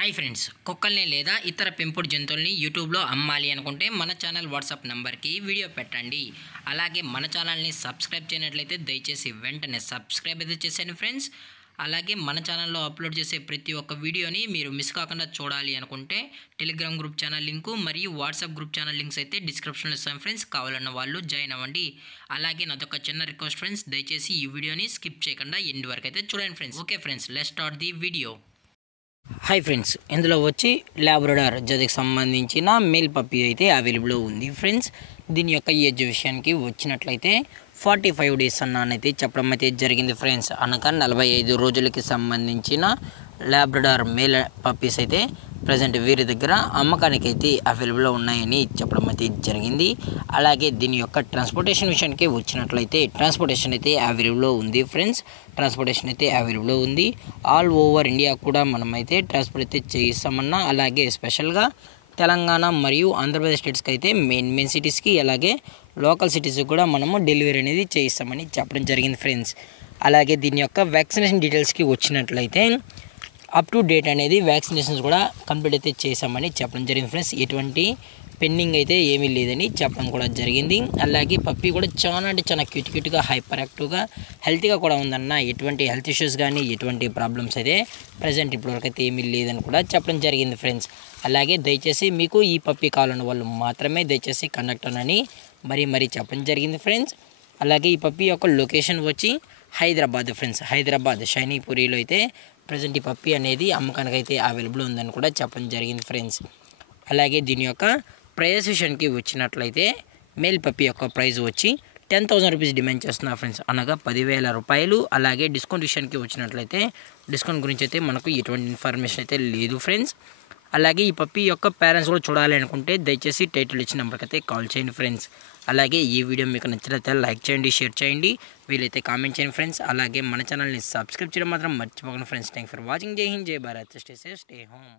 Hi friends, కుక్కల్ని లేదా ఇతర పెంపుడు జంతువుల్ని యూట్యూబ్లో అమ్మాలి అనుకుంటే మన ఛానల్ వాట్సాప్ నెంబర్కి వీడియో పెట్టండి. అలాగే మన ఛానల్ని సబ్స్క్రైబ్ చేయనట్లయితే దయచేసి వెంటనే సబ్స్క్రైబ్ అయితే చేసేయండి ఫ్రెండ్స్. అలాగే మన ఛానల్లో అప్లోడ్ చేసే ప్రతి ఒక్క వీడియోని మీరు మిస్ కాకుండా చూడాలి అనుకుంటే టెలిగ్రామ్ గ్రూప్ ఛానల్ లింకు మరియు వాట్సాప్ గ్రూప్ ఛానల్ లింక్స్ అయితే డిస్క్రిప్షన్లో ఇస్తాను ఫ్రెండ్స్. కావాలన్న వాళ్ళు జాయిన్ అవ్వండి. అలాగే నాదొక చిన్న రిక్వెస్ట్ ఫ్రెండ్స్, దయచేసి ఈ వీడియోని స్కిప్ చేయకుండా ఎండ్ వరకు అయితే చూడండి friends. Okay friends, let's start the video. Hi friends, ఇందులో వచ్చి లాబ్రడార్ జతకి సంబంధించిన మేల్ పప్పీ అయితే అవైలబుల్ ఉంది ఫ్రెండ్స్. దీని యొక్క ఏజ్ విషయానికి వచ్చినట్లయితే 45 డేస్ అన్నైతే చెప్పడం అయితే జరిగింది ఫ్రెండ్స్. అనగా 45 రోజులకి సంబంధించిన లాబ్రడార్ మేల్ పప్పీస్ అయితే ప్రజెంట్ వీరి దగ్గర అమ్మకానికి అయితే అవైలబుల్లో ఉన్నాయని చెప్పడం అయితే జరిగింది. అలాగే దీని యొక్క ట్రాన్స్పోర్టేషన్ విషయానికి వచ్చినట్లయితే ట్రాన్స్పోర్టేషన్ అయితే అవైలబుల్లో ఉంది ఫ్రెండ్స్. ట్రాన్స్పోర్టేషన్ అయితే అవైలబుల్లో ఉంది. ఆల్ ఓవర్ ఇండియా కూడా మనమైతే ట్రాన్స్పోర్ట్ అయితే చేయిస్తామన్నా, అలాగే స్పెషల్గా తెలంగాణ మరియు ఆంధ్రప్రదేశ్ స్టేట్స్కి అయితే మెయిన్ సిటీస్కి అలాగే లోకల్ సిటీస్కి కూడా మనము డెలివరీ అనేది చేయిస్తామని చెప్పడం జరిగింది ఫ్రెండ్స్. అలాగే దీని యొక్క వ్యాక్సినేషన్ డీటెయిల్స్కి వచ్చినట్లయితే అప్ టు డేట్ అనేది వ్యాక్సినేషన్స్ కూడా కంప్లీట్ అయితే చేసామని చెప్పడం జరిగింది ఫ్రెండ్స్. ఎటువంటి పెండింగ్ అయితే ఏమీ లేదని చెప్పడం కూడా జరిగింది. అలాగే పప్పీ కూడా చాలా అంటే చాలా క్యూట్గా హైపర్ యాక్టివ్గా హెల్తీగా కూడా ఉందన్న. ఎటువంటి హెల్త్ ఇష్యూస్ కానీ ఎటువంటి ప్రాబ్లమ్స్ అయితే ప్రజెంట్ ఇప్పటివరకు అయితే ఏమీ లేదని కూడా చెప్పడం జరిగింది ఫ్రెండ్స్. అలాగే దయచేసి మీకు ఈ పప్పీ కావాలన్న వాళ్ళు మాత్రమే దయచేసి కండక్ట్ అని మరీ చెప్పడం జరిగింది ఫ్రెండ్స్. అలాగే ఈ పప్పీ యొక్క లొకేషన్ వచ్చి హైదరాబాద్ ఫ్రెండ్స్. హైదరాబాద్ షైనీపురిలో అయితే ప్రజెంట్ ఈ పప్పీ అనేది అమ్మకానికి అయితే అవైలబుల్ ఉందని కూడా చెప్పడం జరిగింది ఫ్రెండ్స్. అలాగే దీని యొక్క ప్రైస్ విషయానికి వచ్చినట్లయితే మేల్ పప్పీ యొక్క ప్రైస్ వచ్చి 10,000 రూపీస్ డిమాండ్ చేస్తున్నారు ఫ్రెండ్స్, అనగా 10,000 రూపాయలు. అలాగే డిస్కౌంట్ విషయానికి వచ్చినట్లయితే డిస్కౌంట్ గురించి అయితే మనకు ఎటువంటి ఇన్ఫర్మేషన్ అయితే లేదు ఫ్రెండ్స్. అలాగే ఈ పప్పీ యొక్క పేరెంట్స్ కూడా చూడాలి అనుకుంటే దయచేసి టైటిల్ ఇచ్చిన నెంబర్కి అయితే కాల్ చేయండి ఫ్రెండ్స్. అలాగే ఈ వీడియో మీకు నచ్చినట్లయితే లైక్ చేయండి, షేర్ చేయండి, వీలైతే కామెంట్ చేయండి ఫ్రెండ్స్. అలాగే మన ఛానల్ని సబ్స్క్రైబ్ చేయడం మాత్రం మర్చిపోకండి ఫ్రెండ్స్. Thank for watching. జై హింద్, జై Bharat, stay safe, stay home.